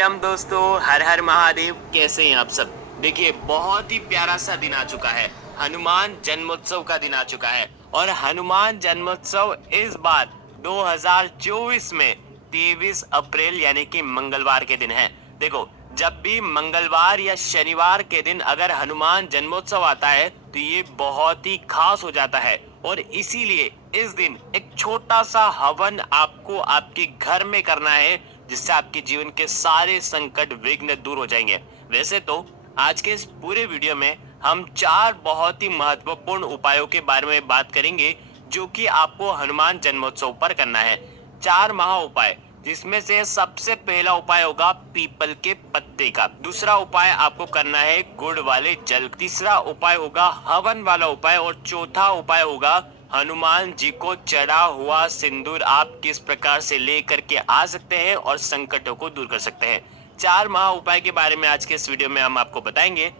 हम दोस्तों, हर हर महादेव। कैसे हैं आप सब? देखिए, बहुत ही प्यारा सा दिन आ चुका है। हनुमान जन्मोत्सव का दिन आ चुका है और हनुमान जन्मोत्सव इस बार 2024 में 23 अप्रैल यानी कि मंगलवार के दिन है। देखो, जब भी मंगलवार या शनिवार के दिन अगर हनुमान जन्मोत्सव आता है तो ये बहुत ही खास हो जाता है और इसीलिए इस दिन एक छोटा सा हवन आपको आपके घर में करना है, जिससे आपके जीवन के सारे संकट विघ्न दूर हो जाएंगे। वैसे तो आज के इस पूरे वीडियो में हम 4 बहुत ही महत्वपूर्ण उपायों के बारे में बात करेंगे, जो कि आपको हनुमान जन्मोत्सव पर करना है। 4 महा उपाय, जिसमें से सबसे पहला उपाय होगा पीपल के पत्ते का। दूसरा उपाय आपको करना है गुड़ वाले जल। तीसरा उपाय होगा हवन वाला उपाय और चौथा उपाय होगा हनुमान जी को चढ़ा हुआ सिंदूर आप किस प्रकार से लेकर के आ सकते हैं और संकटों को दूर कर सकते हैं। 4 महा उपाय के बारे में आज के इस वीडियो में हम आपको बताएंगे।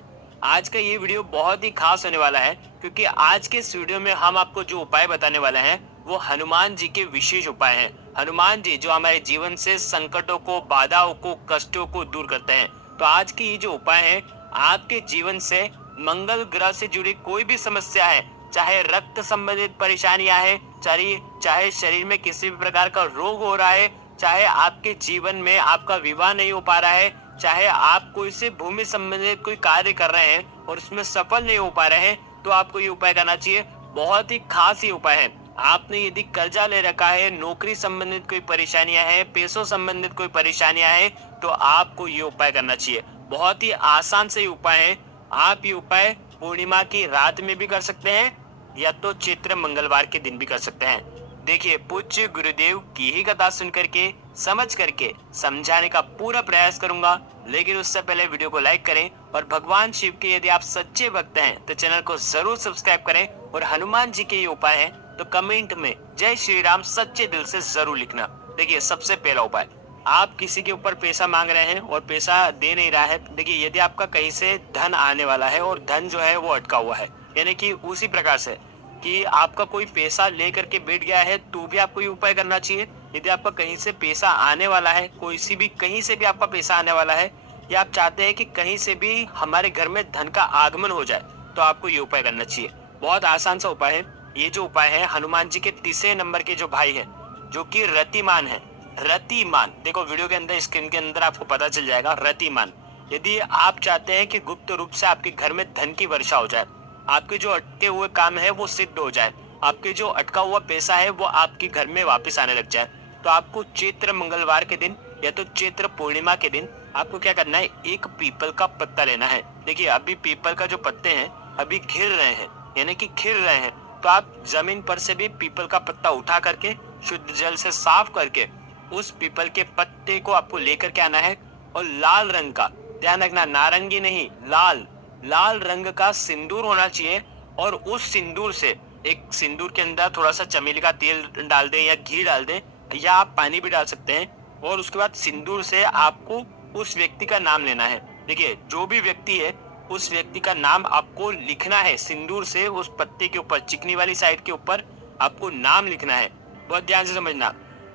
आज का ये वीडियो बहुत ही खास होने वाला है, क्योंकि आज के इस वीडियो में हम आपको जो उपाय बताने वाले हैं वो हनुमान जी के विशेष उपाय हैं। हनुमान जी जो हमारे जीवन से संकटों को, बाधाओं को, कष्टों को दूर करते हैं। तो आज के ये जो उपाय हैं, आपके जीवन से मंगल ग्रह से जुड़ी कोई भी समस्या है, चाहे रक्त संबंधित परेशानियां है, चाहे शरीर में किसी भी प्रकार का रोग हो रहा है, चाहे आपके जीवन में आपका विवाह नहीं हो पा रहा है, चाहे आप कोई से भूमि संबंधित कोई कार्य कर रहे हैं और उसमें सफल नहीं हो पा रहे हैं, तो आपको ये उपाय करना चाहिए। बहुत ही खास ये उपाय है। आपने यदि कर्जा ले रखा है, नौकरी संबंधित कोई परेशानियां हैं, पैसों संबंधित कोई परेशानियां हैं, तो आपको ये उपाय करना चाहिए। बहुत ही आसान से ये उपाय है। आप ये उपाय पूर्णिमा की रात में भी कर सकते हैं या तो चैत्र मंगलवार के दिन भी कर सकते हैं। देखिए, पूज्य गुरुदेव की ही कथा सुन करके, समझ करके समझाने का पूरा प्रयास करूंगा, लेकिन उससे पहले वीडियो को लाइक करें और भगवान शिव के यदि आप सच्चे भक्त हैं तो चैनल को जरूर सब्सक्राइब करें और हनुमान जी के ये उपाय हैं तो कमेंट में जय श्री राम सच्चे दिल से जरूर लिखना। देखिए, सबसे पहला उपाय, आप किसी के ऊपर पैसा मांग रहे हैं और पैसा दे नहीं रहा है। देखिए, यदि आपका कहीं से धन आने वाला है और धन जो है वो अटका हुआ है, यानी कि उसी प्रकार से कि आपका कोई पैसा लेकर के बैठ गया है, तो भी आपको ये उपाय करना चाहिए। यदि आपका कहीं से पैसा आने वाला है, कहीं से भी आपका पैसा आने वाला है, या आप चाहते हैं कि कहीं से भी हमारे घर में धन का आगमन हो जाए, तो आपको ये उपाय करना चाहिए। बहुत आसान सा उपाय है। ये जो उपाय है हनुमान जी के तीसरे नंबर के जो भाई है, जो कि रतिमान है। रतिमान, देखो वीडियो के अंदर, स्क्रीन के अंदर आपको पता चल जाएगा। रतिमान, यदि आप चाहते हैं कि गुप्त रूप से आपके घर में धन की वर्षा हो जाए, आपके जो अटके हुए काम है वो सिद्ध हो जाए, आपके जो अटका हुआ पैसा है वो आपके घर में वापस आने लग जाए, तो आपको चैत्र मंगलवार के दिन या तो चैत्र पूर्णिमा के दिन आपको क्या करना है, एक पीपल का पत्ता लेना है। देखिए, अभी पीपल का जो पत्ते हैं अभी घिर रहे हैं, यानी कि खिल रहे हैं, तो आप जमीन पर से भी पीपल का पत्ता उठा करके शुद्ध जल से साफ करके उस पीपल के पत्ते को आपको लेकर के आना है और लाल रंग का, ध्यान रखना, नारंगी नहीं, लाल रंग का सिंदूर होना चाहिए। और उस सिंदूर से, एक सिंदूर के अंदर थोड़ा सा चमेली का तेल डाल दें या घी डाल दें, या आप पानी भी डाल सकते हैं, और उसके बाद सिंदूर से आपको उस व्यक्ति का नाम लेना है। देखिए, जो भी व्यक्ति है उस व्यक्ति का नाम आपको लिखना है सिंदूर से, उस पत्ते के ऊपर, चिकनी वाली साइड के ऊपर आपको नाम लिखना है। बहुत ध्यान से समझना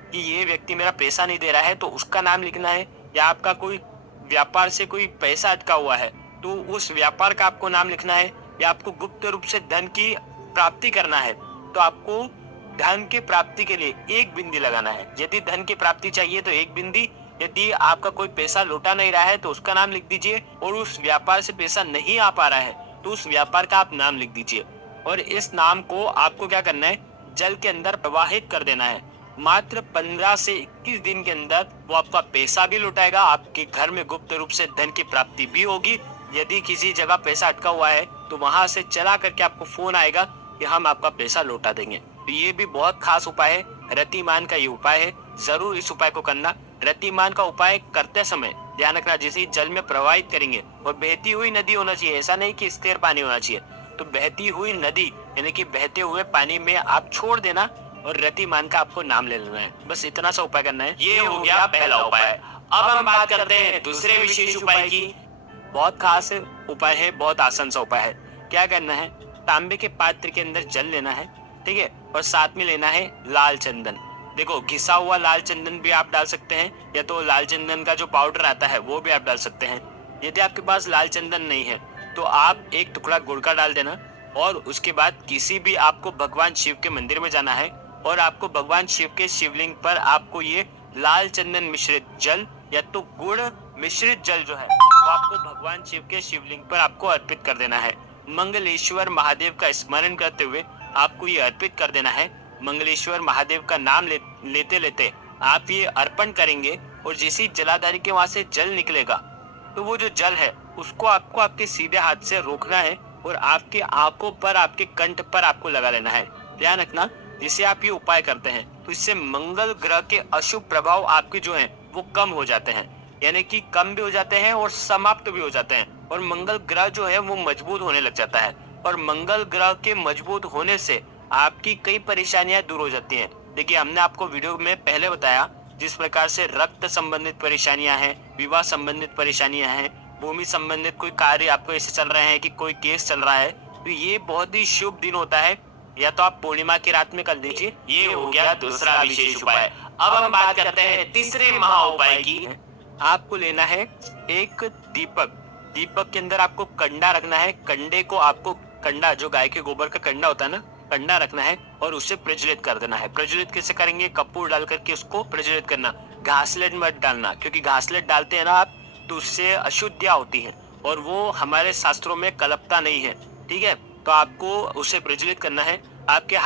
कि ये व्यक्ति मेरा पैसा नहीं दे रहा है तो उसका नाम लिखना है, या आपका कोई व्यापार से कोई पैसा अटका हुआ है तो उस व्यापार का आपको नाम लिखना है, या आपको गुप्त रूप से धन की प्राप्ति करना है तो आपको धन की प्राप्ति के लिए एक बिंदी लगाना है। यदि धन की प्राप्ति चाहिए तो एक बिंदी, यदि आपका कोई पैसा लौटा नहीं रहा है तो उसका नाम लिख दीजिए, और उस व्यापार से पैसा नहीं आ पा रहा है तो उस व्यापार का आप नाम लिख दीजिए। और इस नाम को आपको क्या करना है, जल के अंदर प्रवाहित कर देना है। मात्र 15 से 21 दिन के अंदर वो आपका पैसा भी लौटाएगा, आपके घर में गुप्त रूप से धन की प्राप्ति भी होगी। यदि किसी जगह पैसा अटका हुआ है तो वहां से चला करके आपको फोन आएगा कि हम आपका पैसा लौटा देंगे। तो ये भी बहुत खास उपाय है, रतिमान का ये उपाय है, जरूर इस उपाय को करना। रतिमान का उपाय करते समय ध्यान रखना, जैसे ही जल में प्रवाहित करेंगे और बहती हुई नदी होना चाहिए, ऐसा नहीं कि स्थिर पानी होना चाहिए। तो बहती हुई नदी यानी कि बहते हुए पानी में आप छोड़ देना और रतिमान का आपको नाम ले लेना है। बस इतना सा उपाय करना है। ये हो गया पहला उपाय। अब हम बात करते हैं दूसरे विशेष उपाय की। बहुत खास उपाय है, बहुत आसान सा उपाय है। क्या करना है, तांबे के पात्र के अंदर जल लेना है, ठीक है, और साथ में लेना है लाल चंदन। देखो घिसा हुआ लाल चंदन भी आप डाल सकते हैं, या तो लाल चंदन का जो पाउडर आता है वो भी आप डाल सकते हैं। यदि आपके पास लाल चंदन नहीं है तो आप एक टुकड़ा गुड़ का डाल देना। और उसके बाद किसी भी आपको भगवान शिव के मंदिर में जाना है और आपको भगवान शिव के शिवलिंग पर आपको ये लाल चंदन मिश्रित जल या तो गुड़ मिश्रित जल जो है वो आपको भगवान शिव के शिवलिंग पर आपको अर्पित कर देना है। मंगलेश्वर महादेव का स्मरण करते हुए आपको ये अर्पित कर देना है। मंगलेश्वर महादेव का नाम लेते लेते आप ये अर्पण करेंगे और जैसे ही जलाधारी के वहां से जल निकलेगा तो वो जो जल है उसको आपको आपके सीधे हाथ से रोकना है और आपके आंखों पर, आपके कंठ पर आपको लगा लेना है। ध्यान रखना, जिसे आप ये उपाय करते हैं तो इससे मंगल ग्रह के अशुभ प्रभाव आपके जो हैं वो कम हो जाते हैं, यानी कि कम भी हो जाते हैं और समाप्त भी हो जाते हैं। और मंगल ग्रह जो है वो मजबूत होने लग जाता है और मंगल ग्रह के मजबूत होने से आपकी कई परेशानियां दूर हो जाती हैं। देखिए हमने आपको वीडियो में पहले बताया जिस प्रकार से रक्त संबंधित परेशानियां हैं, विवाह संबंधित परेशानियां हैं, भूमि संबंधित कोई कार्य आपको ऐसे चल रहे हैं कि कोई केस चल रहा है, तो ये बहुत ही शुभ दिन होता है। या तो आप पूर्णिमा की रात में कर लीजिए। ये हो गया दूसरा विशेष उपाय। अब हम बात करते हैं तीसरे महा उपाय की। आपको लेना है एक दीपक। दीपक के अंदर आपको कंडा रखना है। कंडे को आपको, कंडा जो गाय के गोबर का कंडा होता है ना, कंडा रखना है और उसे प्रज्वलित कर देना है। प्रज्वलित कैसे करेंगे? कपूर डाल करके उसको प्रज्वलित करना। घासलेट मत डालना, क्योंकि घासलेट डालते हैं ना आप तो उससे अशुद्धियां होती हैं और वो हमारे शास्त्रों में कलपता नहीं है। ठीक है, तो आपको उसे प्रज्वलित करना है। आपके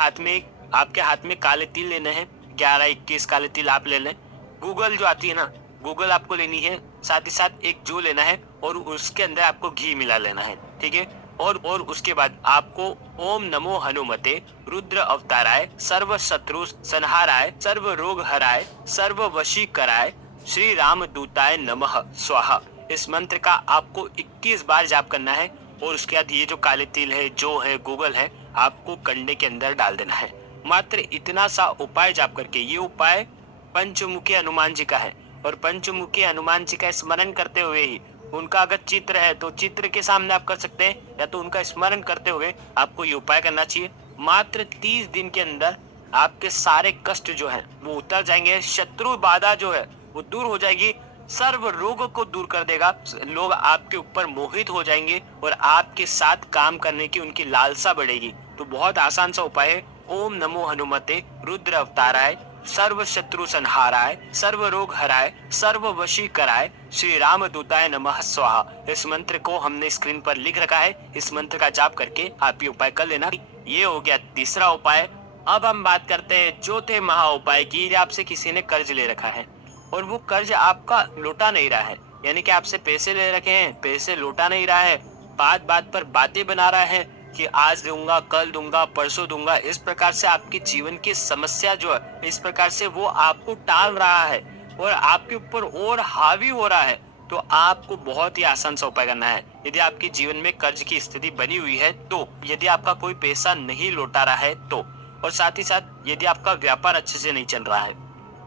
हाथ में काले तिल लेने हैं, 11-21 काले तिल आप ले लें। गूगल जो आती है ना, गूगल आपको लेनी है। साथ ही साथ एक जौ लेना है और उसके अंदर आपको घी मिला लेना है। ठीक है, और उसके बाद आपको ओम नमो हनुमते रुद्र अवताराय सर्व शत्रु संहाराय सर्व रोग हराय सर्व वशी कराय श्री राम दूताय नमः स्वाहा, इस मंत्र का आपको 21 बार जाप करना है। और उसके बाद ये जो काले तिल है, जो है, गूगल है, आपको कंडे के अंदर डाल देना है। मात्र इतना सा उपाय जाप करके, ये उपाय पंचमुखी हनुमान जी का है और पंचमुखी हनुमान जी का स्मरण करते हुए ही, उनका अगर चित्र है तो चित्र के सामने आप कर सकते हैं, या तो उनका स्मरण करते हुए आपको ये उपाय करना चाहिए। मात्र 30 दिन के अंदर आपके सारे कष्ट जो हैं वो उतर जाएंगे। शत्रु बाधा जो है वो दूर हो जाएगी। सर्व रोगों को दूर कर देगा। लोग आपके ऊपर मोहित हो जाएंगे और आपके साथ काम करने की उनकी लालसा बढ़ेगी। तो बहुत आसान सा उपाय है। ओम नमो हनुमते रुद्र अवताराय सर्व शत्रु संहाराय सर्व रोग हराय सर्व वशी कराय श्री राम दूताय नमः स्वाहा, इस मंत्र को हमने स्क्रीन पर लिख रखा है। इस मंत्र का जाप करके आप ये उपाय कर लेना। ये हो गया तीसरा उपाय। अब हम बात करते हैं चौथे महा उपाय की। आपसे किसी ने कर्ज ले रखा है और वो कर्ज आपका लौटा नहीं रहा है, यानी कि आपसे पैसे ले रखे हैं, पैसे लौटा नहीं रहा है, बात बात पर बातें बना रहा है कि आज दूंगा, कल दूंगा, परसों दूंगा। इस प्रकार से आपके जीवन की समस्या जो है, इस प्रकार से वो आपको टाल रहा है और आपके ऊपर और हावी हो रहा है। तो आपको बहुत ही आसान सा उपाय करना है। यदि आपके जीवन में कर्ज की स्थिति बनी हुई है तो, यदि आपका कोई पैसा नहीं लौटा रहा है तो, और साथ ही साथ यदि आपका व्यापार अच्छे से नहीं चल रहा है,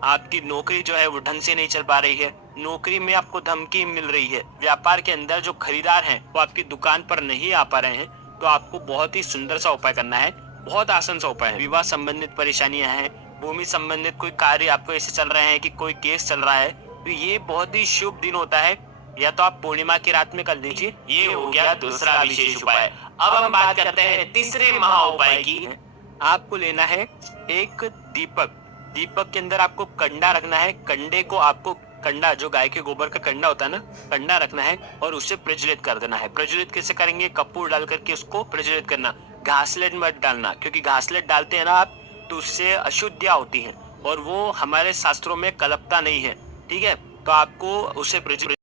आपकी नौकरी जो है वो ढंग से नहीं चल पा रही है, नौकरी में आपको धमकी मिल रही है, व्यापार के अंदर जो खरीदार हैं वो आपकी दुकान पर नहीं आ पा रहे हैं, तो आपको बहुत ही सुंदर सा उपाय करना है। बहुत आसान सा उपाय है। विवाह संबंधित परेशानियां हैं, भूमि संबंधित कोई कार्य आपको ऐसे चल रहे हैं कि कोई केस चल रहा है, तो ये बहुत ही शुभ दिन होता है। या तो आप पूर्णिमा की रात में कर लीजिए। ये हो गया दूसरा विशेष उपाय। अब हम बात करते हैं तीसरे महा उपाय की। आपको लेना है एक दीपक। दीपक के अंदर आपको कंडा रखना है। कंडे को आपको, कंडा जो गाय के गोबर का कंडा होता है ना, कंडा रखना है और उसे प्रज्वलित कर देना है। प्रज्वलित कैसे करेंगे? कपूर डाल करके उसको प्रज्वलित करना। घासलेट मत डालना, क्योंकि घासलेट डालते हैं ना आप तो उससे अशुद्धियां होती हैं और वो हमारे शास्त्रों में कलपता नहीं है। ठीक है, तो आपको उसे प्रज्वलित